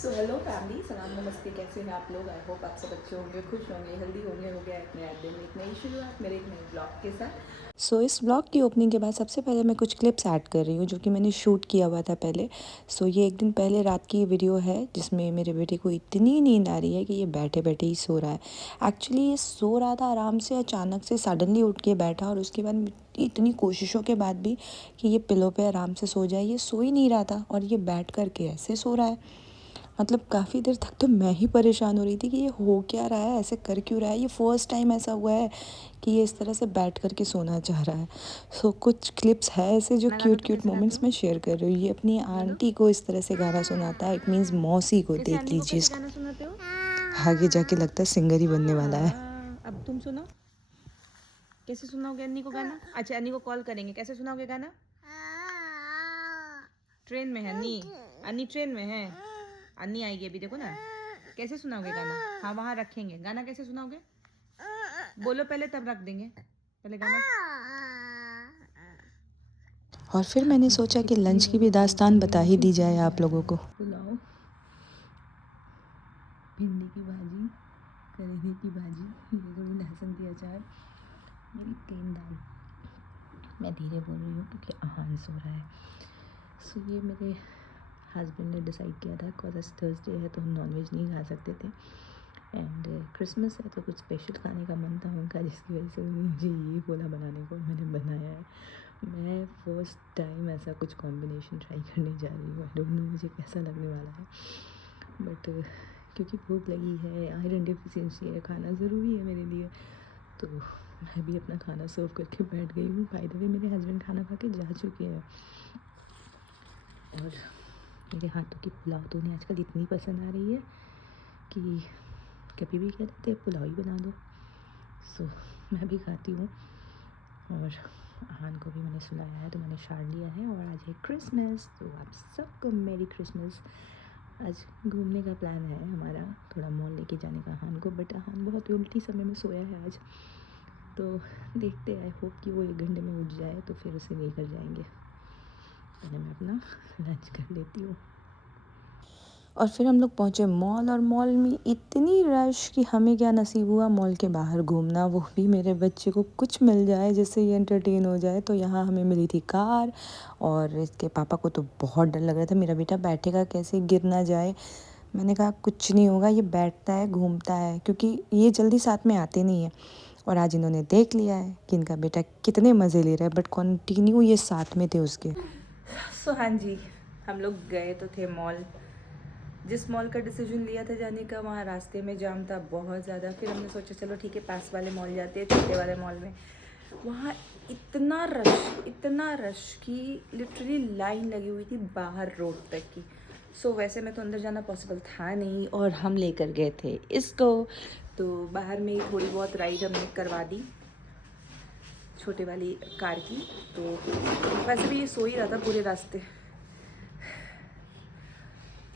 So hello family, सलाम नमस्ते। कैसे हैं आप लोग? आई होप आप सब अच्छे होंगे, खुश होंगे, हेल्दी होंगे। हो गया एक नया दिन, एक नई शुरुआत मेरे एक नए ब्लॉग के साथ। इस ब्लॉग की ओपनिंग के बाद सबसे पहले मैं कुछ क्लिप्स ऐड कर रही हूँ जो कि मैंने शूट किया हुआ था पहले। ये एक दिन पहले रात की वीडियो है जिसमें मेरे बेटे को इतनी नींद आ रही है कि ये बैठे बैठे ही सो रहा है। एक्चुअली ये सो रहा था आराम से, अचानक से सडनली उठ के बैठा और उसके बाद इतनी कोशिशों के बाद भी कि ये पिलो पे आराम से सो जाए, ये सो ही नहीं रहा था और ये बैठ कर के ऐसे सो रहा है। मतलब काफ़ी देर तक तो मैं ही परेशान हो रही थी कि ये हो क्या रहा है, ऐसे कर क्यों रहा है। ये फर्स्ट टाइम ऐसा हुआ है कि ये इस तरह से बैठ कर के सोना चाह रहा है। कुछ क्लिप्स है ऐसे जो क्यूट क्यूट मोमेंट्स में शेयर कर रही हूँ। ये अपनी आंटी को इस तरह से गाना सुनाता है, इट मीन्स मौसी को। देख लीजिए इसको, गाना सुनाते हो? आगे जाके लगता है सिंगर ही बनने वाला है। अब तुम सुनो, कैसे सुनाओगे अन्नी को गाना? अच्छा, अन्नी को कॉल करेंगे, कैसे सुनाओगे गाना? ट्रेन में है अन्नी, अन्नी ट्रेन में है। अन्नी आएगी अभी, देखो ना। कैसे सुनाओगे गाना? हाँ, वहाँ रखेंगे। गाना कैसे सुनाओगे? बोलो पहले, तब रख देंगे। पहले गाना। और फिर मैंने सोचा कि लंच की भी दास्तान बता ही दी जाए आप लोगों को। पुलाव, भिंडी की भाजी, करेले की भाजी, लहसुन की अचार, मेरी प्लेन दाल। मैं धीरे बोल रही हूँ क्योंकि आहान सो रहा है। ये मेरे हस्बैंड ने डिसाइड किया था, बिकॉज आज थर्सडे है तो हम नॉनवेज नहीं खा सकते थे एंड क्रिसमस है तो कुछ स्पेशल खाने का मन था उनका, जिसकी वजह से मुझे ये बोला बनाने को, मैंने बनाया है। मैं फर्स्ट टाइम ऐसा कुछ कॉम्बिनेशन ट्राई करने जा रही हूँ। आई डोंट नो मुझे कैसा लगने वाला है, बट क्योंकि भूख लगी है, आयरन डिफिशिएंसी है, खाना ज़रूरी है मेरे लिए, तो मैं भी अपना खाना सर्व करके बैठ गई हूँ। बाय द वे मेरे हस्बैंड खाना खा के जा चुके हैं और मेरे हाथों की पुलाव तो उन्हें आजकल इतनी पसंद आ रही है कि कभी भी कह देते पुलाव ही बना दो। मैं भी खाती हूँ और आहान को भी मैंने सुलाया है तो मैंने शार लिया है। और आज है क्रिसमस, तो आप सबको मेरी क्रिसमस। आज घूमने का प्लान है हमारा, थोड़ा मॉल लेके जाने का आहान को, बट आहान बहुत उल्टी समय में सोया है आज, तो देखते हैं। आई होप कि वो 1 घंटे में उठ जाए तो फिर उसे लेकर जाएंगे। पहले मैं अपना लंच कर लेती हूँ। और फिर हम लोग पहुँचे मॉल, और मॉल में इतनी रश कि हमें क्या नसीब हुआ मॉल के बाहर घूमना, वो भी मेरे बच्चे को कुछ मिल जाए जिससे ये एंटरटेन हो जाए। तो यहाँ हमें मिली थी कार, और इसके पापा को तो बहुत डर लग रहा था, मेरा बेटा बैठेगा कैसे, गिर ना जाए। मैंने कहा कुछ नहीं होगा, ये बैठता है घूमता है, क्योंकि ये जल्दी साथ में आते नहीं है। और आज इन्होंने देख लिया है कि इनका बेटा कितने मज़े ले रहा है, बट कंटिन्यू ये साथ में थे उसके। हाँ जी, हम लोग गए तो थे मॉल। जिस मॉल का डिसीजन लिया था जाने का, वहाँ रास्ते में जाम था बहुत ज़्यादा। फिर हमने सोचा चलो ठीक है, पास वाले मॉल जाते हैं, छोटे वाले मॉल में। वहाँ इतना रश कि लिटरली लाइन लगी हुई थी बाहर रोड तक की। वैसे में तो अंदर जाना पॉसिबल था नहीं, और हम लेकर गए थे इसको, तो बाहर में ही थोड़ी बहुत राइड हमने करवा दी छोटे वाली कार की। तो वैसे भी ये सो ही रहा था पूरे रास्ते,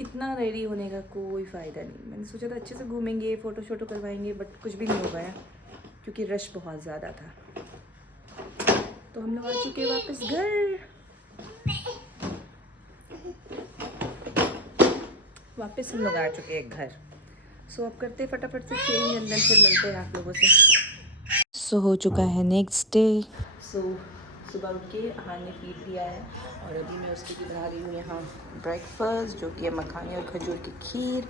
इतना रेडी होने का कोई फ़ायदा नहीं। मैंने सोचा था अच्छे से घूमेंगे, फ़ोटो शोटो करवाएंगे, बट कुछ भी नहीं हो पाया क्योंकि रश बहुत ज़्यादा था। तो हम लोग आ चुके वापस घर। वापस हम लोग आ चुके हैं घर। अब करते फटाफट से चेंज एंड देन फिर मिलते हैं आप लोगों से। हो चुका है नेक्स्ट डे। सुबह उठ के आहान ने फीड दिया है और अभी मैं उसके लिए बना रही हूँ यहाँ ब्रेकफास्ट, जो कि है मखाने और खजूर की खीर।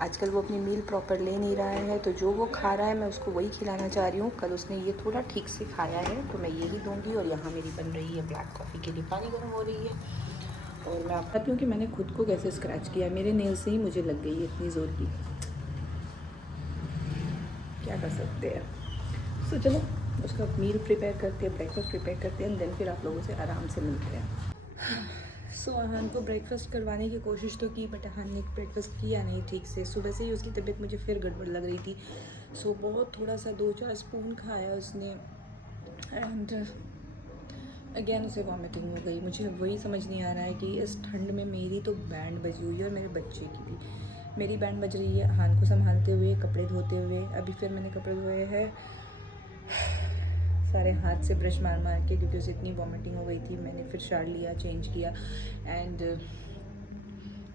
आजकल वो अपनी मील प्रॉपर ले नहीं रहा है, तो जो वो खा रहा है मैं उसको वही खिलाना चाह रही हूँ। कल उसने ये थोड़ा ठीक से खाया है तो मैं यही दूँगी। और यहाँ मेरी बन रही है ब्लैक कॉफ़ी के लिए पानी गर्म हो रही है। और मैं बताती हूँ कि मैंने खुद को कैसे स्क्रैच किया। मेरे नेल से ही मुझे लग गई है इतनी ज़ोर की, क्या कर सकते हैं। चलो उसका मील प्रिपेयर करते हैं, ब्रेकफास्ट प्रिपेयर करते हैं, देन फिर आप लोगों से आराम से मिलते हैं। आहान को ब्रेकफास्ट करवाने की कोशिश तो की, बट आहान ने ब्रेकफास्ट किया नहीं ठीक से। सुबह से ही उसकी तबीयत मुझे फिर गड़बड़ लग रही थी। बहुत थोड़ा सा 2-4 स्पून खाया उसने, एंड अगेन उसे वॉमिटिंग हो गई। मुझे वही समझ नहीं आ रहा है कि इस ठंड में मेरी तो बैंड बजी हुई है, और मेरे बच्चे की भी मेरी बैंड बज रही है, आहान को संभालते हुए, कपड़े धोते हुए। अभी फिर मैंने कपड़े धोए हैं सारे हाथ से ब्रश मार मार के, क्योंकि उसे इतनी वॉमिटिंग हो गई थी। मैंने फिर शार लिया, चेंज किया, एंड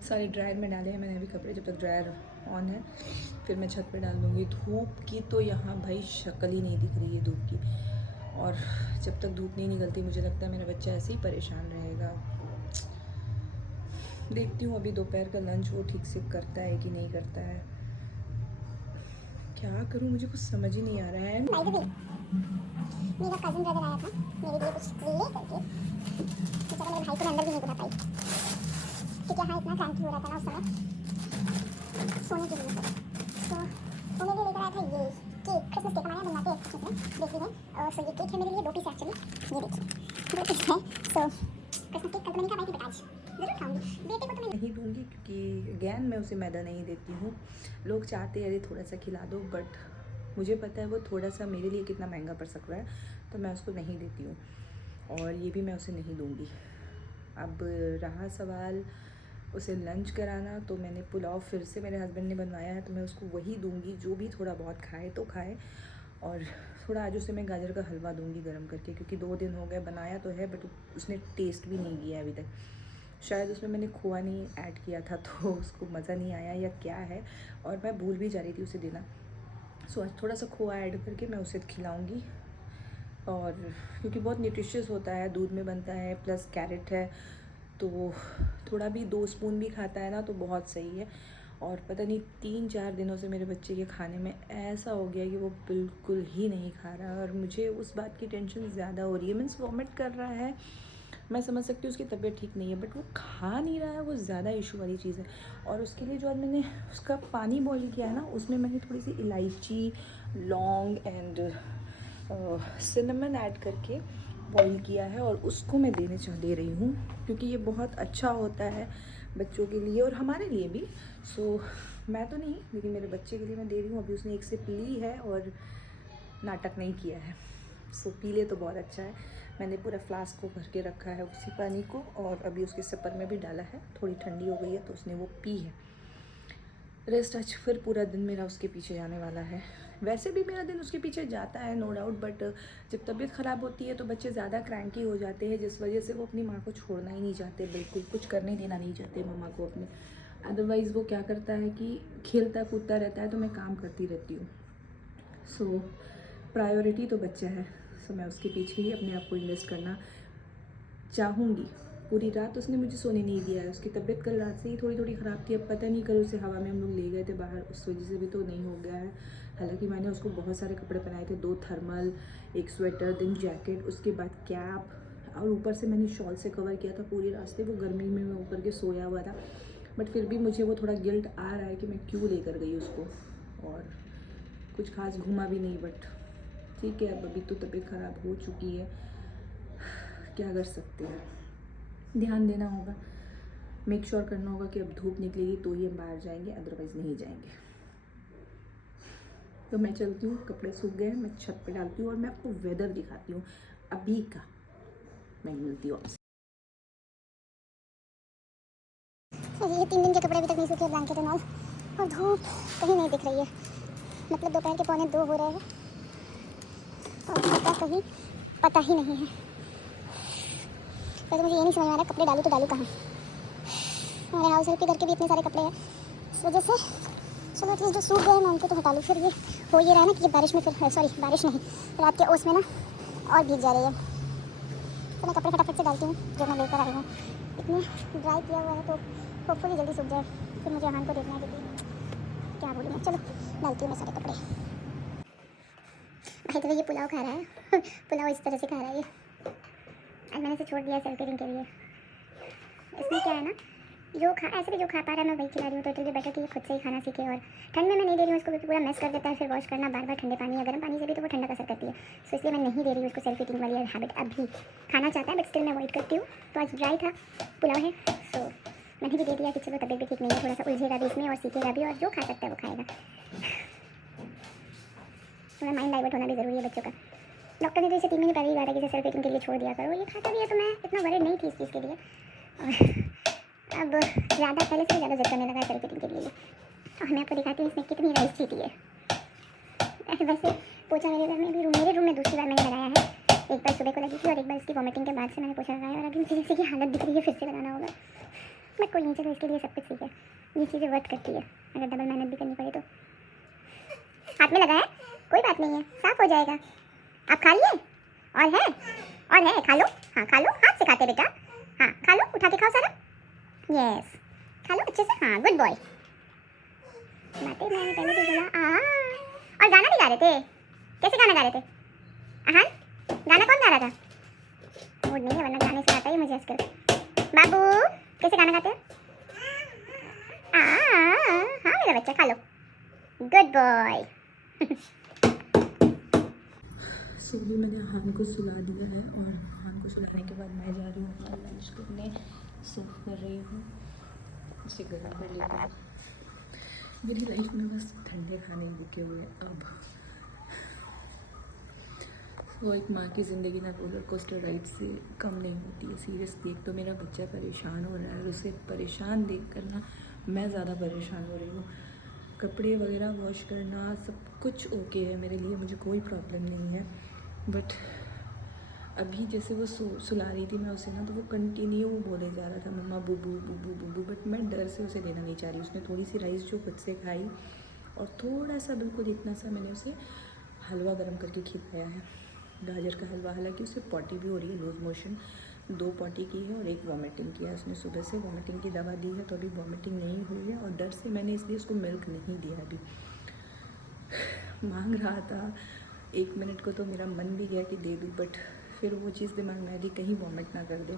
सारे ड्रायर में डाले हैं मैंने अभी कपड़े, जब तक ड्रायर ऑन है फिर मैं छत पे डाल दूँगी। धूप की तो यहाँ भाई शक्ल ही नहीं दिख रही है धूप की, और जब तक धूप नहीं निकलती मुझे लगता है मेरा बच्चा ऐसे ही परेशान रहेगा। देखती हूँ अभी दोपहर का लंच वो ठीक से करता है कि नहीं करता है, क्या करूँ मुझे कुछ समझ ही नहीं आ रहा है। मेरा कज़न ब्रदर आया था मेरे लिए कुछ ले करके, बेचारा मेरे भाई को अंदर भी नहीं बुला पाई क्योंकि यहाँ इतना क्रैंकी हो रहा था ना उस समय सोने के लिए। तो वो मेरे लिए लेकर आया था ये केक, क्रिसमस केक हमारे यहाँ बनाते हैं क्रिसमस में, देख लीजिए। और सो ये केक है मेरे लिए 2 पीस एक्चुअली, ये देखिए 2 पीस है। सो क्रिसमस केक कल तो मैंने कहा भाई बता ज़रूर खाऊंगी, बेटे को तो मैं नहीं दूंगी क्योंकि अगैन मैं उसे मैदा नहीं देती हूँ। लोग चाहते हैं अरे थोड़ा सा खिला दो, बट मुझे पता है वो थोड़ा सा मेरे लिए कितना महंगा पड़ सकता है, तो मैं उसको नहीं देती हूँ, और ये भी मैं उसे नहीं दूंगी। अब रहा सवाल उसे लंच कराना, तो मैंने पुलाव फिर से मेरे हस्बैंड ने बनवाया है, तो मैं उसको वही दूंगी, जो भी थोड़ा बहुत खाए तो खाए। और थोड़ा आज उसे मैं गाजर का हलवा दूंगी गर्म करके, क्योंकि 2 दिन हो गए, बनाया तो है बट उसने टेस्ट भी नहीं किया अभी तक। शायद उसमें मैंने खोआ नहीं ऐड किया था तो उसको मज़ा नहीं आया या क्या है, और मैं भूल भी जा रही थी उसे देना। सो आज थोड़ा सा खोआ ऐड करके मैं उसे खिलाऊंगी, और क्योंकि बहुत न्यूट्रिशियस होता है, दूध में बनता है प्लस कैरेट है, तो थोड़ा भी 2 स्पून भी खाता है ना तो बहुत सही है। और पता नहीं 3-4 दिनों से मेरे बच्चे के खाने में ऐसा हो गया कि वो बिल्कुल ही नहीं खा रहा है, और मुझे उस बात की टेंशन ज़्यादा हो रही है। मीन्स वॉमिट कर रहा है, मैं समझ सकती हूँ उसकी तबीयत ठीक नहीं है, बट वो खा नहीं रहा है, वो ज़्यादा इशू वाली चीज़ है। और उसके लिए जो आज मैंने उसका पानी बॉईल किया है ना, उसमें मैंने थोड़ी सी इलायची, लौंग एंड सिनेमन ऐड करके बॉईल किया है, और उसको मैं दे रही हूँ, क्योंकि ये बहुत अच्छा होता है बच्चों के लिए और हमारे लिए भी। सो मैं तो नहीं, लेकिन मेरे बच्चे के लिए मैं दे रही हूँ। अभी उसने 1 सिप ली है और नाटक नहीं किया है, सो पी ले तो बहुत अच्छा है। मैंने पूरा फ्लास्क को भर के रखा है उसी पानी को, और अभी उसके सिपर में भी डाला है, थोड़ी ठंडी हो गई है तो उसने वो पी है। रेस्ट आज फिर पूरा दिन मेरा उसके पीछे जाने वाला है। वैसे भी मेरा दिन उसके पीछे जाता है नो डाउट, बट जब तबीयत ख़राब होती है तो बच्चे ज़्यादा क्रैंकी हो जाते हैं, जिस वजह से वो अपनी माँ को छोड़ना ही नहीं चाहते, बिल्कुल कुछ करने देना नहीं चाहते मम्मा को अपने। अदरवाइज़ वो क्या करता है कि खेलता कूदता रहता है, तो मैं काम करती रहती हूँ। सो प्रायोरिटी तो बच्चा है, सो मैं उसके पीछे ही अपने आप को इन्वेस्ट करना चाहूँगी। पूरी रात उसने मुझे सोने नहीं दिया है, उसकी तबीयत कल रात से ही थोड़ी थोड़ी ख़राब थी। अब पता नहीं कल उसे हवा में हम लोग ले गए थे बाहर, उस वजह से भी तो नहीं हो गया है। हालांकि मैंने उसको बहुत सारे कपड़े पहनाए थे, 2 थर्मल, 1 स्वेटर, देन जैकेट, उसके बाद कैप, और ऊपर से मैंने शॉल से कवर किया था पूरी रास्ते। वो गर्मी में मैं ऊपर के सोया हुआ था, बट फिर भी मुझे वो थोड़ा गिल्ट आ रहा है कि मैं क्यों लेकर गई उसको, और कुछ खास घूमा भी नहीं। बट ठीक है, अब अभी तो तबीयत ख़राब हो चुकी है, क्या कर सकते हैं, ध्यान देना होगा, मेक श्योर करना होगा कि अब धूप निकलेगी तो ही हम बाहर जाएंगे, अदरवाइज़ नहीं जाएंगे। तो मैं चलती हूँ, कपड़े सूख गए, मैं छत पे डालती हूँ और मैं आपको वेदर दिखाती हूँ अभी का। मैं मिलती हूँ आपसे। ये 3 दिन के कपड़े अभी तक नहीं सूखे, ब्लैंकेट एंड ऑल, और धूप कहीं नहीं दिख रही है। मतलब दोपहर के 1:45 हो रहे हैं और धूप का कहीं पता ही नहीं है। वैसे मुझे ये नहीं समझ में आ रहा कपड़े डालूँ तो डालूँ कहाँ। हमारे हाउस हेल्प के घर के भी इतने सारे कपड़े हैं, इस वजह से चलो एटलीस्ट जो सूख गए मैं उनको तो हटा लूँ। फिर ये हो ये रहा है ना कि ये बारिश में फिर सॉरी बारिश नहीं, रात के ओस में ना और भीग जा रही है। तो मैं कपड़े फटाफट से डालती हूँ जो मैं लेकर आई हूँ। इतने ड्राई किया हुआ है तो होपफुली जल्दी सूख जाए। फिर मुझे हान को देखना है क्योंकि क्या बोलूँ मैं, चलो डालती हूँ मैं सारे कपड़े। भाई तो ये पुलाव खा रहा है पुलाव इस तरह से खा रहा है ये, आज मैंने इसे छोड़ दिया सेल्फ फीडिंग के लिए। इसमें क्या है ना, जो ऐसे भी जो खा पा रहा है मैं वही खिला रही हूँ, तो इट विल बी बेटर कि ये खुद से ही खाना सीखे। और ठंड में मैं नहीं दे रही हूँ इसको क्योंकि पूरा मिस कर देता है, फिर वॉश करना बार बार ठंडे पानी या गर्म पानी से भी, तो वो ठंडा असर करती है। सो इसलिए मैं नहीं दे रही हूँ इसको सेल्फ ईटिंग वाली हैबिट। अभी खाना चाहता है बट स्टिल मैं अवॉइड करती हूँ। तो आज ड्राई था, पुलाव है, सो मैंने भी दे दिया कि चलो तबीयत भी ठीक नहीं है, थोड़ा सा उलझेगा भी इसमें और सीखेगा भी, और जो खा सकता है वो खाएगा। थोड़ा माइंड डाइवर्ट होना भी ज़रूरी है बच्चों का। डॉक्टर ने तो इसे 3 महीने पहले ही कहा था कि इसे सेल्फ ईटिंग के लिए छोड़ दिया करो। ये खाता भी है, तो मैं इतना वरीड नहीं थी इस चीज़ के लिए, और अब ज़्यादा पहले से ज़्यादा जिद करने लगा है सेल्फ ईटिंग के लिए। और मैं आपको दिखाती हूँ इसने कितनी राइस जीती है। वैसे पोछा मेरे घर में भी मेरे रूम में दूसरी बार मैंने लगाया है, एक बार सुबह को लगी थी और एक बार इसकी वॉमिटिंग के बाद से मैंने पोछा लगाया, और अभी मुझे जैसे कि हालत दिख रही है फिर से लगाना होगा। बट कोई नहीं, चलो इसके लिए सब कुछ ठीक है, ये चीज़ें वर्क करती है, अगर डबल मेहनत भी करनी पड़े तो। हाथ में लगा है, कोई बात नहीं है, साफ हो जाएगा। आप खा लिए? और है, खा लो। हाँ खा लो, हाथ से खाते बेटा। हाँ खा लो, उठा के खाओ सारा। यस, खा लो अच्छे से। हाँ गुड बॉय। बातें मैंने पहले भी बोला। और गाना भी गा रहे थे? कैसे गाना गा रहे थे? गाना कौन गा रहा था? मूड नहीं है, वरना गाने से आता ही मुझे आजकल। बाबू कैसे गाना गाते हैं? हाँ मेरा बच्चा, खा लो, गुड बॉय। सो भी मैंने हान को सुला दिया है, और हान को सुलाने के बाद मैं जा रही हूँ अपना लंच करने। सर्व कर रही हूँ, उसे गर्म कर लेती हूँ। मेरी लाइफ में बस ठंडे खाने ही रुके हुए हैं अब। वो एक माँ की ज़िंदगी ना रोलर कोस्टर राइड से कम नहीं होती है सीरियसली। एक तो मेरा बच्चा परेशान हो रहा है, और उसे परेशान देख कर ना मैं ज़्यादा परेशान हो रही हूँ। कपड़े वगैरह वॉश करना सब कुछ ओके है मेरे लिए, मुझे कोई प्रॉब्लम नहीं है। बट अभी जैसे वो सुला रही थी मैं उसे ना, तो वो कंटिन्यू बोले जा रहा था मम्मा बुबू बुबू बुबू, बट मैं डर से उसे देना नहीं चाह रही। उसने थोड़ी सी राइस जो खुद से खाई, और थोड़ा सा बिल्कुल इतना सा मैंने उसे हलवा गर्म करके खिलाया है, गाजर का हलवा। हालांकि उसे पॉटी भी हो रही है, लूज मोशन 2 पॉटी की है और 1 वॉमिटिंग की है। उसने सुबह से वॉमिटिंग की दवा दी है, तो अभी वॉमिटिंग नहीं हुई है, और डर से मैंने इसलिए उसको मिल्क नहीं दिया अभी। मांग रहा था 1 मिनट को, तो मेरा मन भी गया कि दे दूँ, बट फिर वो चीज़ दिमाग में आती कहीं वॉमिट ना कर दे।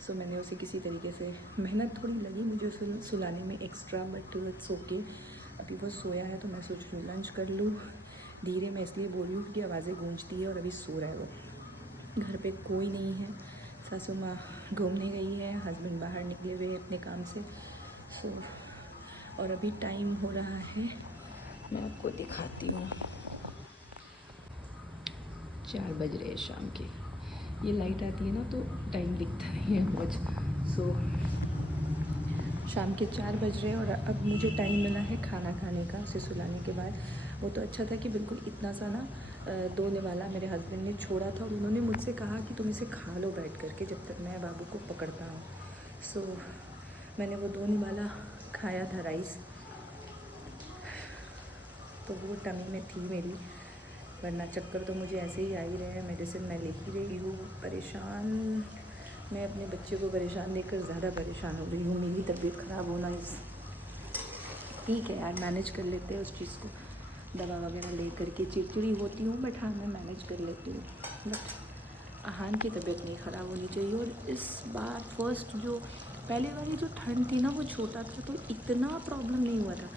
सो मैंने उसे किसी तरीके से, मेहनत थोड़ी लगी मुझे उसे सुलाने में एक्स्ट्रा, बट इट्स ओके। अभी वो सोया है, तो मैं सोच रही हूँ लंच कर लूँ धीरे। मैं इसलिए बोल रही हूँ क्योंकि आवाज़ें गूंजती है, और अभी सो रहा है वो। घर पे कोई नहीं है, सासू माँ घूमने गई है, हस्बैंड बाहर निकले हुए अपने काम से। सो और अभी टाइम हो रहा है, मैं आपको दिखाती हूँ, 4 बज रहे हैं शाम के। ये लाइट आती है ना तो टाइम दिखता नहीं है कुछ। सो शाम के 4 बज रहे हैं, और अब मुझे टाइम मिला है खाना खाने का उसे सुलाने के बाद। वो तो अच्छा था कि बिल्कुल इतना सा ना 2 निवाला मेरे हस्बैंड ने छोड़ा था, और उन्होंने मुझसे कहा कि तुम इसे खा लो बैठ करके जब तक मैं बाबू को पकड़ता हूँ। सो मैंने वो 2 निवाला खाया था राइस, तो वो टमी में थी मेरी, वरना चक्कर तो मुझे ऐसे ही आ ही रहे हैं। मेडिसिन मैं ले ही रही हूँ। परेशान, मैं अपने बच्चे को परेशान देखकर ज़्यादा परेशान हो रही हूँ। मेरी तबीयत ख़राब होना ठीक है यार, मैनेज कर लेते हैं उस चीज़ को, दवा वगैरह ले करके। चिड़चिड़ी होती हूँ, बट हाँ मैं मैनेज कर लेती हूँ। बट अहान की तबीयत नहीं ख़राब होनी चाहिए। और इस बार फर्स्ट जो पहले वाली जो ठंड थी ना, वो छोटा था तो इतना प्रॉब्लम नहीं हुआ था।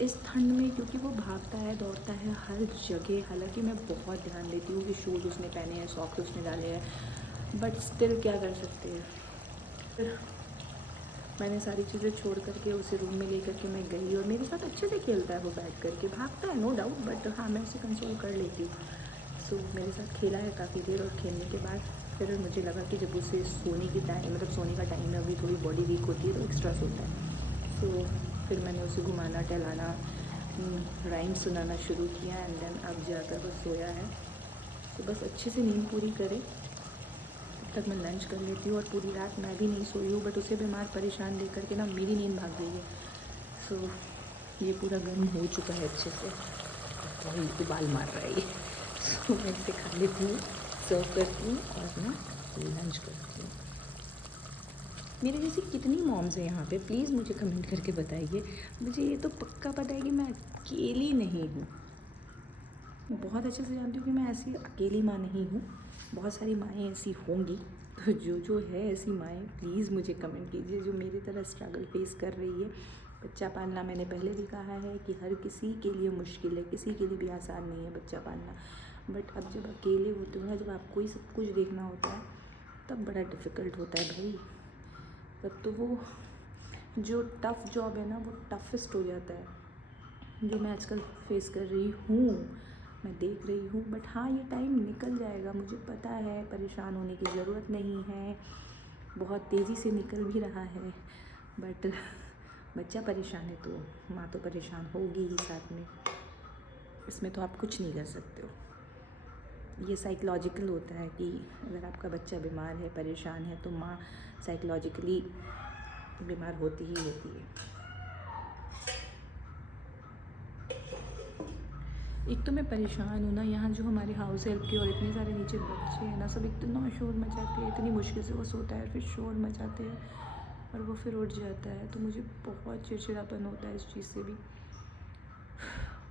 इस ठंड में क्योंकि वो भागता है दौड़ता है हर जगह, हालांकि मैं बहुत ध्यान देती हूँ कि शूज़ उसने पहने हैं, सॉक्स उसने डाले हैं, बट स्टिल क्या कर सकते हैं। फिर मैंने सारी चीज़ें छोड़ करके उसे रूम में ले करके मैं गई, और मेरे साथ अच्छे से खेलता है वो, बैठ करके भागता है नो डाउट, बट हाँ मैं उसे कंसोल कर लेती हूँ। सो मेरे साथ खेला है काफ़ी देर, और खेलने के बाद फिर मुझे लगा कि जब उसे सोने की टाइम, मतलब सोने का टाइम है, अभी थोड़ी बॉडी वीक होती है तो एक्स्ट्रा सोता है। सो फिर मैंने उसे घुमाना टहलाना, राइम सुनाना शुरू किया, एंड देन अब जाकर वो सोया है। तो बस अच्छे से नींद पूरी करे तब तक मैं लंच कर लेती हूँ। और पूरी रात मैं भी नहीं सोई हूँ, बट उसे बीमार परेशान देख करके ना मेरी नींद भाग गई है। सो ये पूरा गर्म हो चुका है अच्छे से, तो उबाल मार रहा है ये। सो मैं इसे खा लेती हूँ, सर्व करती हूँ, और ना लंच करती हूँ। मेरे जैसी कितनी मॉम्स हैं यहाँ पे, प्लीज़ मुझे कमेंट करके बताइए। मुझे ये तो पक्का पता है कि मैं अकेली नहीं हूँ। मैं बहुत अच्छे से जानती हूँ कि मैं ऐसी अकेली माँ नहीं हूँ, बहुत सारी माएँ ऐसी होंगी। तो जो है ऐसी माएँ, प्लीज़ मुझे कमेंट कीजिए जो मेरी तरह स्ट्रगल फेस कर रही है। बच्चा पालना मैंने पहले भी कहा है कि हर किसी के लिए मुश्किल है, किसी के लिए भी आसान नहीं है बच्चा पालना। बट अब जब अकेले होते हो ना, जब आपको ही सब कुछ देखना होता है, तब बड़ा डिफ़िकल्ट होता है भाई। तब तो वो जो टफ़ जॉब है ना, वो टफेस्ट हो जाता है, जो मैं आजकल फेस कर रही हूँ, मैं देख रही हूँ। बट हाँ ये टाइम निकल जाएगा, मुझे पता है, परेशान होने की ज़रूरत नहीं है, बहुत तेज़ी से निकल भी रहा है। बट बच्चा परेशान है तो माँ तो परेशान होगी ही साथ में, इसमें तो आप कुछ नहीं कर सकते हो। ये साइकोलॉजिकल होता है कि अगर आपका बच्चा बीमार है, परेशान है, तो माँ साइकोलॉजिकली बीमार होती ही होती है। एक तो मैं परेशान हूँ ना, यहाँ जो हमारे हाउस हेल्प के और इतने सारे नीचे बच्चे हैं ना, सब इतना शोर मचाते हैं, इतनी मुश्किल से वो सोता है फिर शोर मचाते हैं और वो फिर उठ जाता है, तो मुझे बहुत चिड़चिड़ापन होता है इस चीज़ से भी।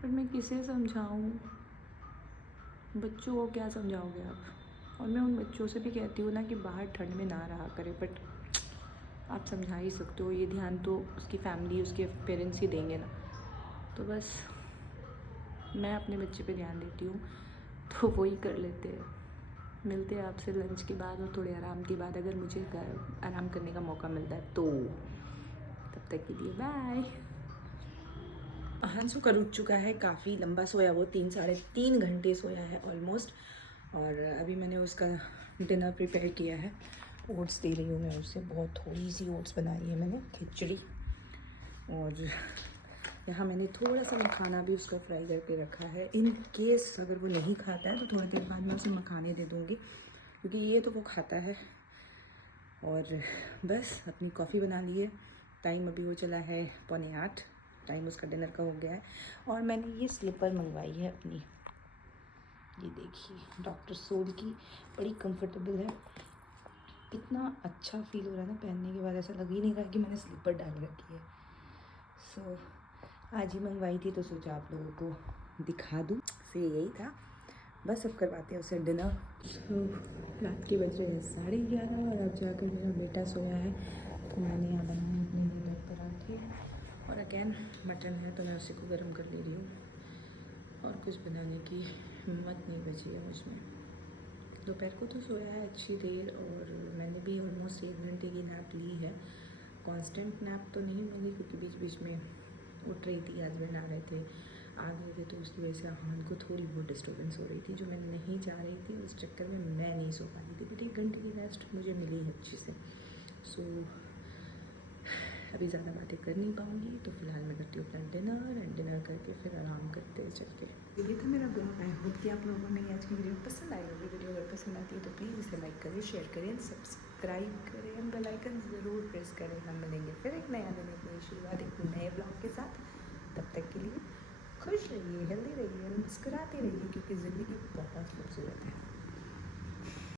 पर मैं किसे समझाऊँ, बच्चों को क्या समझाओगे आप? और मैं उन बच्चों से भी कहती हूँ ना कि बाहर ठंड में ना रहा करे, बट आप समझा ही सकते हो, ये ध्यान तो उसकी फैमिली उसके पेरेंट्स ही देंगे ना। तो बस मैं अपने बच्चे पे ध्यान देती हूँ तो वो ही कर लेते हैं। मिलते हैं आपसे लंच के बाद और थोड़े आराम के बाद, अगर मुझे आराम करने का मौका मिलता है तो। तब तक के लिए बाय। हंसू कर उठ चुका है, काफ़ी लंबा सोया, वो 3 साढ़े 3 घंटे सोया है ऑलमोस्ट। और अभी मैंने उसका डिनर प्रिपेयर किया है, ओट्स दे रही हूँ मैं उसे, बहुत थोड़ी सी ओट्स बनाई है मैंने, खिचड़ी। और यहाँ मैंने थोड़ा सा मखाना भी उसका फ्राई करके रखा है, इन केस अगर वो नहीं खाता है तो थोड़ी देर बाद मैं उसे मखाने दे दूँगी, क्योंकि ये तो वो खाता है। और बस अपनी कॉफ़ी बना ली है, टाइम अभी वो चला है 7:45, टाइम उसका डिनर का हो गया है। और मैंने ये स्लीपर मंगवाई है अपनी, ये देखिए डॉक्टर सोल की, बड़ी कंफर्टेबल है, इतना अच्छा फील हो रहा है ना पहनने के बाद, ऐसा लग ही नहीं रहा कि मैंने स्लीपर डाल रखी है। सो आज ही मंगवाई थी तो सोचा आप लोगों को दिखा दूँ, से यही था। बस अब करवाते हैं उसे डिनर। सो रात के बज रहे हैं 11:30 और अब जाकर मेरा बेटा सोया है, तो मैंने यहाँ बनाए अपने लिए पराठे और अगेन मटन है तो मैं उसी को गर्म कर ले रही हूँ, और कुछ बनाने की हिम्मत नहीं बची है मुझमें। दोपहर को तो सोया है अच्छी देर, और मैंने भी ऑलमोस्ट 1 घंटे की नैप ली है। कांस्टेंट नैप तो नहीं मिली, क्योंकि बीच बीच में उठ रही थी, हस्बैंड आ रहे थे, आ गए थे, तो उसकी वजह से आहान को थोड़ी बहुत डिस्टर्बेंस हो रही थी, जो मैं नहीं चाह रही थी, उस चक्कर में मैं नहीं सो पा रही थी। बट 1 घंटे की रेस्ट मुझे मिली है अच्छी से। सो अभी ज़्यादा बातें कर नहीं पाऊँगी, तो फिलहाल मैं करती हूँ अपना डिनर, एंड डिनर करके फिर आराम करते हैं चल के। ये था मेरा ब्लॉग। आई होप कि आप लोगों ने आज की वीडियो पसंद आई होगी। वीडियो अगर पसंद आती है तो प्लीज़ इसे लाइक करें, शेयर करें, सब्सक्राइब करें, एंड बेल आइकन ज़रूर प्रेस करें। हम मिलेंगे फिर एक नया दिन, एक नई शुरुआत, एक नए ब्लॉग के साथ। तब तक के लिए खुश रहिए, हेल्दी रहिए, मुस्कुराते रहिए, क्योंकि ज़िंदगी बहुत खूबसूरत है।